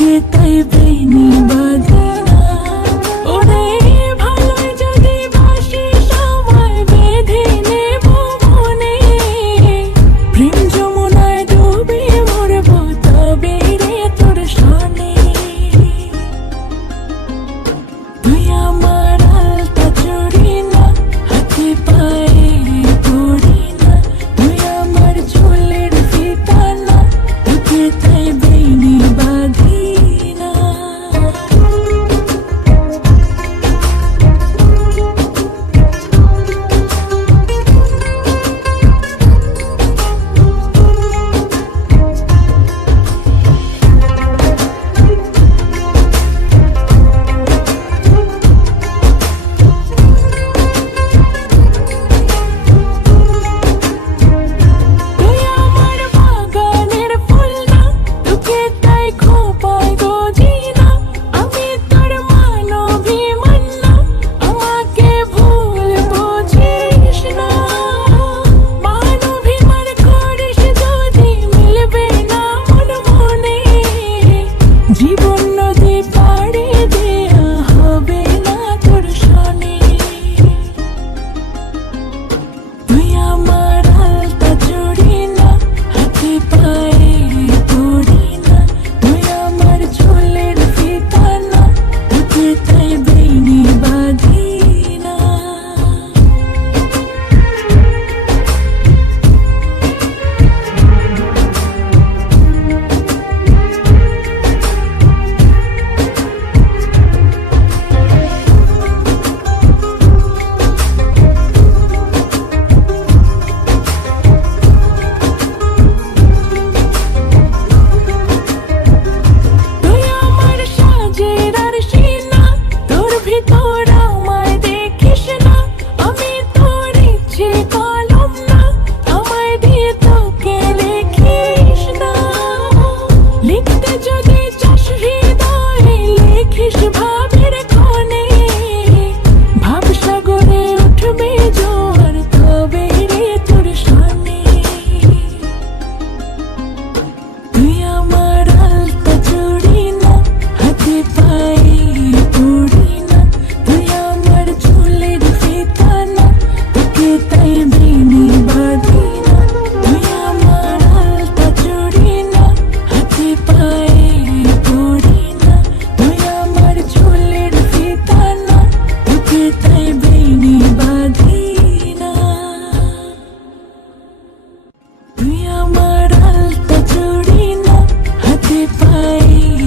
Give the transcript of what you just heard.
তোকে তাই বেনি বাঁধি না। ওরে ভালোই যদি বাসি সময় বেঁধে নেব মনে, প্রেম যমুনায় ডুবে মরব তবে রে তোর সনে। তুই আমার আলতা চড়ি না, হাতে পায়ে পড়ি না, তুই আমার চুলের ফিতা না, তোকে তাই বেনি বাঁধি না। তুই আমার বাগানের ফুল না, তোকে তাই খোঁপায় গজি না, আমি তোর মানবিমান না, আমাকে ভুল বুঝিস না। মানবিমান করিস যদি মিলবে না মন মনে, জীবন নদী পাড়ি দেয়া হবে না তোর সনে। তুই আমার আলতা চড়ি না, হাতে পায়ে পড়ি না, তুই আমার চুলের ফিতা না, তোকে তাই বেনি বাঁধি না। তুই আমার সাজের আরশিনা, তোর ভিতর আমায় দেখিস না, আমি তোর ইচ্ছে কলম না, আমায় দিয়ে তোকে লিখিস না। লিখতে যদি চাস হৃদয়ে লিখিস ভাবের ক্ষণে, ভাব সাগরে উঠবে জোয়ার তবে রে তোর সনে। তুই আমার আলতা চড়ি না, হাতে পায়ে পড়ি না, তুই আমার চুলের ফিতা না, তোকে তাই বেনি বাঁধি না। তুই আমার আলতা চড়ি না, হাতে পায়ে পড়ি না, তুই আমার চুলের ফিতা না, তোকে তাই বেনি বাঁধি না। তুই আমার আলতা চড়ি না, হাতে পায়ে